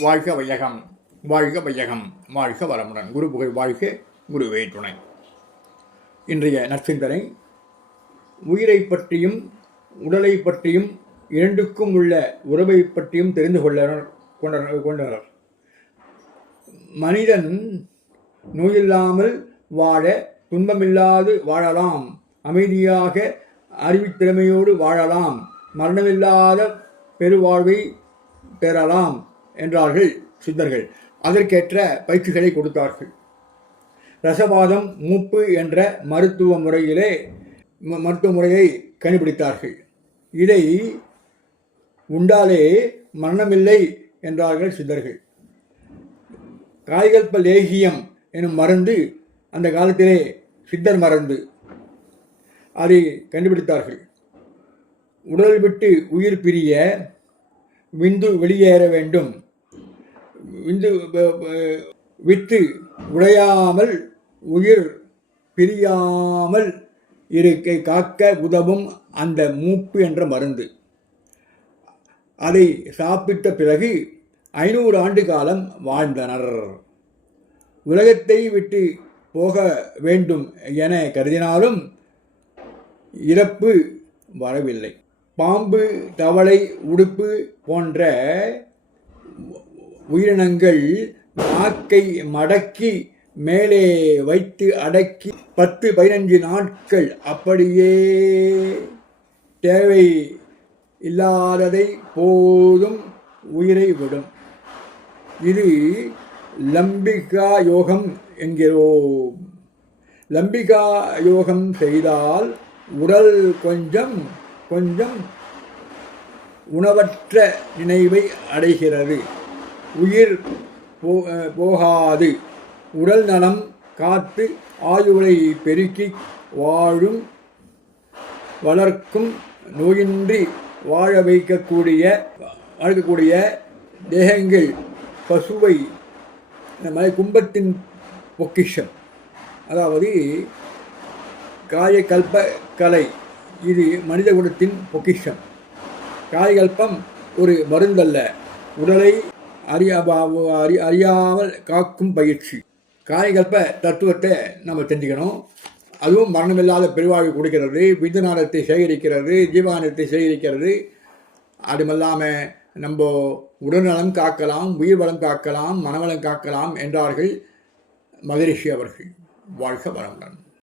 வாழ்க வையகம் வாழ்க வையகம் வாழ்க வளமுடன். குரு புகழ் வாழ்க குருவே துணை. இன்றைய நற்சிந்தனை உயிரை பற்றியும் உடலை பற்றியும் இரண்டுக்கும் உள்ள உறவை பற்றியும் தெரிந்து கொள்ளனர் கொண்டனர் கொண்டனர். மனிதன் நோயில்லாமல் வாழ துன்பமில்லாது வாழலாம். அமைதியாக அறிவுத்திறமையோடு வாழலாம். மரணமில்லாத பெருவாழ்வை பெறலாம். என்றார்கள் சித்தர்கள். அதற்கேற்ற பயிற்சிகளை கொடுத்தார்கள். ரசவாதம் மூப்பு என்ற மருத்துவ முறையிலே ம- மருத்துவ முறையை கண்டுபிடித்தார்கள். இதை உண்டாலே மரணமில்லை என்றார்கள் சித்தர்கள். காய்கல்ப லேகியம் எனும் மருந்து அந்த காலத்திலே சித்தர் மருந்து. அதை கண்டுபிடித்தார்கள். உடல் விட்டு உயிர் பிரிய விந்து வெளியேற வேண்டும். விந்து வித்து விட்டு உடையாமல் உயிர் பிரியாமல் இருக்கை காக்க உதவும் அந்த மூப்பு என்ற மருந்து. அதை சாப்பிட்ட பிறகு ஐநூறு ஆண்டு காலம் வாழ்ந்தனர். உலகத்தை விட்டு போக வேண்டும் என கருதினாலும் இறப்பு வரவில்லை. பாம்பு தவளை உடுப்பு போன்ற உயிரினங்கள் நாக்கை மடக்கி மேலே வைத்து அடக்கி பத்து பதினஞ்சு நாட்கள் அப்படியே தேவை இல்லாததை போதும் உயிரை விடும். இது லம்பிகா யோகம் என்கிறோம். லம்பிகா யோகம் செய்தால் உடல் கொஞ்சம் கொஞ்சம் உணவற்ற நினைவை அடைகிறது. உயிர் போ- போகாது. உடல் நலம் காத்து ஆயுளை பெருக்கி வாழும் வளர்க்கும் நோயின்றி வாழ வைக்கக்கூடிய வளர்க்கக்கூடிய தேகங்கள் பசுவை இந்த மாதிரி கும்பத்தின் பொக்கிஷம். அதாவது காயகல்ப கலை இது மனித குணத்தின் பொக்கிஷம். காயகல்பம் ஒரு மருந்தல்ல. உடலை அறியா அறி அறியாமல் காக்கும் பயிற்சி. காயகல்ப தத்துவத்தை நம்ம தெரிஞ்சுக்கணும். அதுவும் மரணமில்லாத பெருவாழ்வு கொடுக்கிறது விந்துநாளத்தை சேகரிக்கிறது ஜீவானத்தை சேகரிக்கிறது. அதுமல்லாமல் நம்ம உடல்நலம் காக்கலாம் உயிர் வளம் காக்கலாம் மனவளம் காக்கலாம் என்றார்கள் மகரிஷி அவர்கள். வாழ்க வளமுடன்.